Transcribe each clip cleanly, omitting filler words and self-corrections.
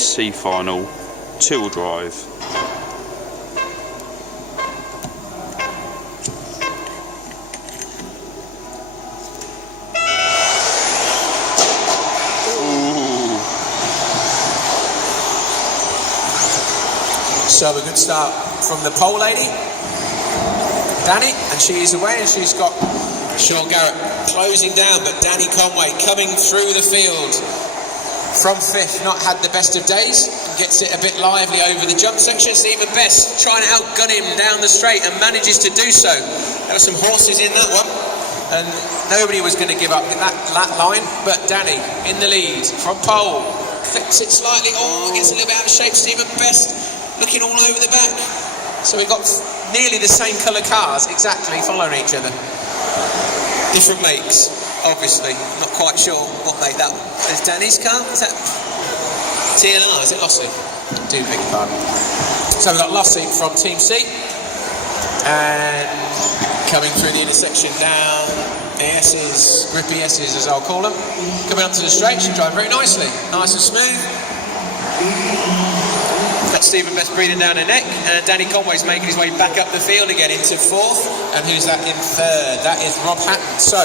C final 2-wheel drive. So a good start from the pole lady, Dani, and she is away, and she's got Sean Garrett closing down, but Dani Conway coming through the field from fifth, not had the best of days, and gets it a bit lively over the jump section. Stephen Best trying to outgun him down the straight and manages to do so. There were some horses in that one, and nobody was going to give up in that line, but Dani in the lead from pole, flicks it slightly, gets a little bit out of shape. Stephen Best looking all over the back. So we've got nearly the same colour cars exactly following each other. Different makes, obviously. Not quite sure what make that is. Dani's car? Is that TLR? Is it Lossy? Do beg your pardon. So we've got Lossy from Team C, and coming through the intersection down the S's, grippy S's as I'll call them. Coming up to the straight, she drives very nicely. Nice and smooth. Got Stephen Best breathing down her neck, and Dani Conway's making his way back up the field again into fourth. And who's that in third? That is Rob Hatton. So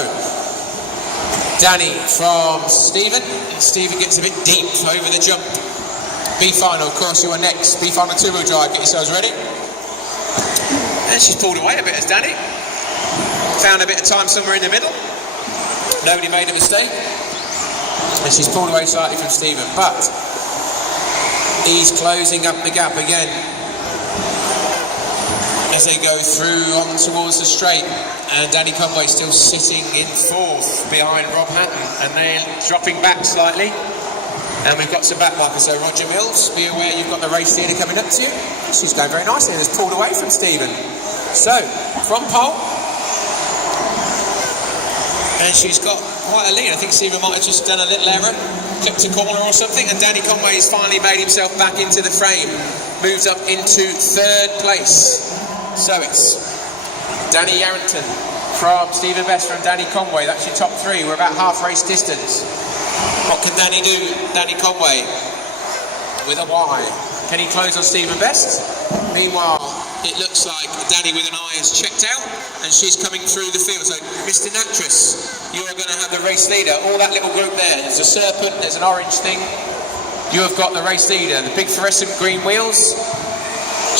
Dani from Stephen, and Stephen gets a bit deep over the jump. B final, of course, you are next. B final 2-wheel drive, get yourselves ready. And she's pulled away a bit as Dani. Found a bit of time somewhere in the middle. Nobody made a mistake. And she's pulled away slightly from Stephen, but he's closing up the gap again as they go through on towards the straight, and Dani Conway still sitting in fourth behind Rob Hatton, and they're dropping back slightly, and we've got some back markers. So Roger Mills, be aware you've got the race leader coming up to you. She's going very nicely and has pulled away from Stephen. So from pole, and she's got quite a lead. I think Stephen might have just done a little error, clipped a corner or something, and Dani Conway has finally made himself back into the frame, moved up into third place. So it's Dani Yaranton from Stephen Best from Dani Conway. That's your top three. We're about half race distance. What can Dani do? Dani Conway with a Y. Can he close on Stephen Best? Meanwhile, it looks like Dani with an eye has checked out, and she's coming through the field. So Mr. Natras, you are going to have the race leader. All that little group there. There's a serpent, there's an orange thing. You have got the race leader. The big fluorescent green wheels.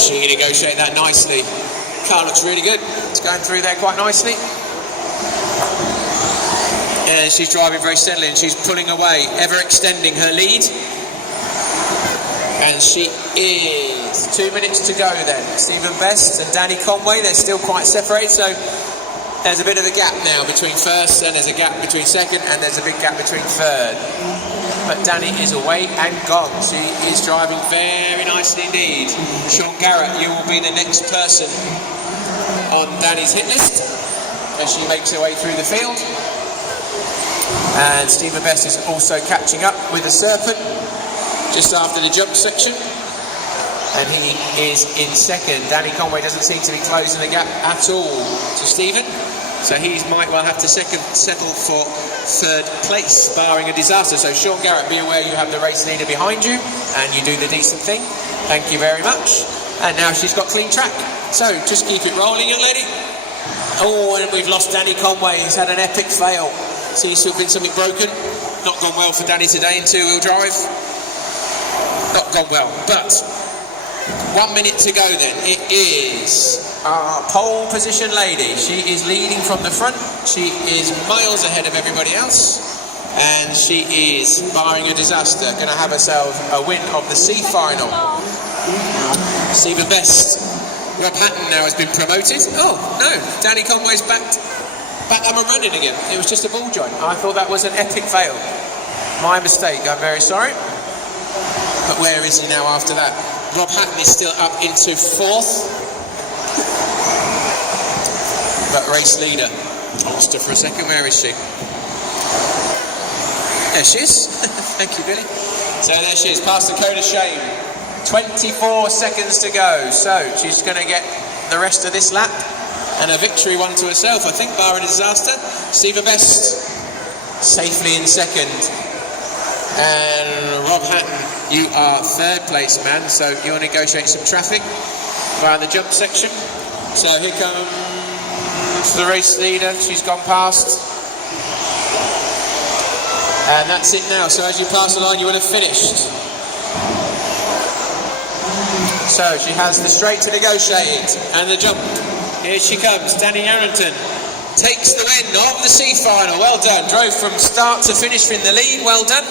She negotiated that nicely. Car looks really good. It's going through there quite nicely. And she's driving very steadily, and she's pulling away, ever extending her lead. And she is 2 minutes to go then. Stephen Best and Dani Conway, they're still quite separated, so there's a bit of a gap now between first, and there's a gap between second, and there's a big gap between third. But Dani is away and gone. She is driving very nicely indeed. Sean Garrett, you will be the next person on Dani's hit list as she makes her way through the field. And Stephen Best is also catching up with the serpent just after the jump section, and he is in second. Dani Conway doesn't seem to be closing the gap at all to Stephen, so he might well have to settle for third place, barring a disaster. So Sean Garrett, be aware you have the race leader behind you, and you do the decent thing. Thank you very much. And now she's got clean track, so just keep it rolling, young lady. Oh, and we've lost Dani Conway. He's had an epic fail. Seems to have been something broken. Not gone well for Dani today in 2-wheel drive. Not gone well, but 1 minute to go then. It is our pole position lady. She is leading from the front. She is miles ahead of everybody else, and she is, barring a disaster, going to have herself a win of the C final. Stephen Best. Rob Hatton now has been promoted. Oh no, Dani Conway's back up and running again. It was just a ball joint. I thought that was an epic fail. My mistake, I'm very sorry. But where is he now after that? Rob Hatton is still up into fourth. But race leader, lost her for a second. Where is she? There she is. Thank you, Billy. So there she is, past Dakota Shane. 24 seconds to go. So she's going to get the rest of this lap and a victory one to herself, I think, barring a disaster. Stephen Best safely in second. And Rob Hatton you are third place man, so you'll negotiate some traffic via the jump section. So here comes the race leader, she's gone past. And that's it now, so as you pass the line you will have finished. So she has the straight to negotiate, and the jump. Here she comes, Dani Yaranton takes the win of the C final. Well done, drove from start to finish in the lead, well done.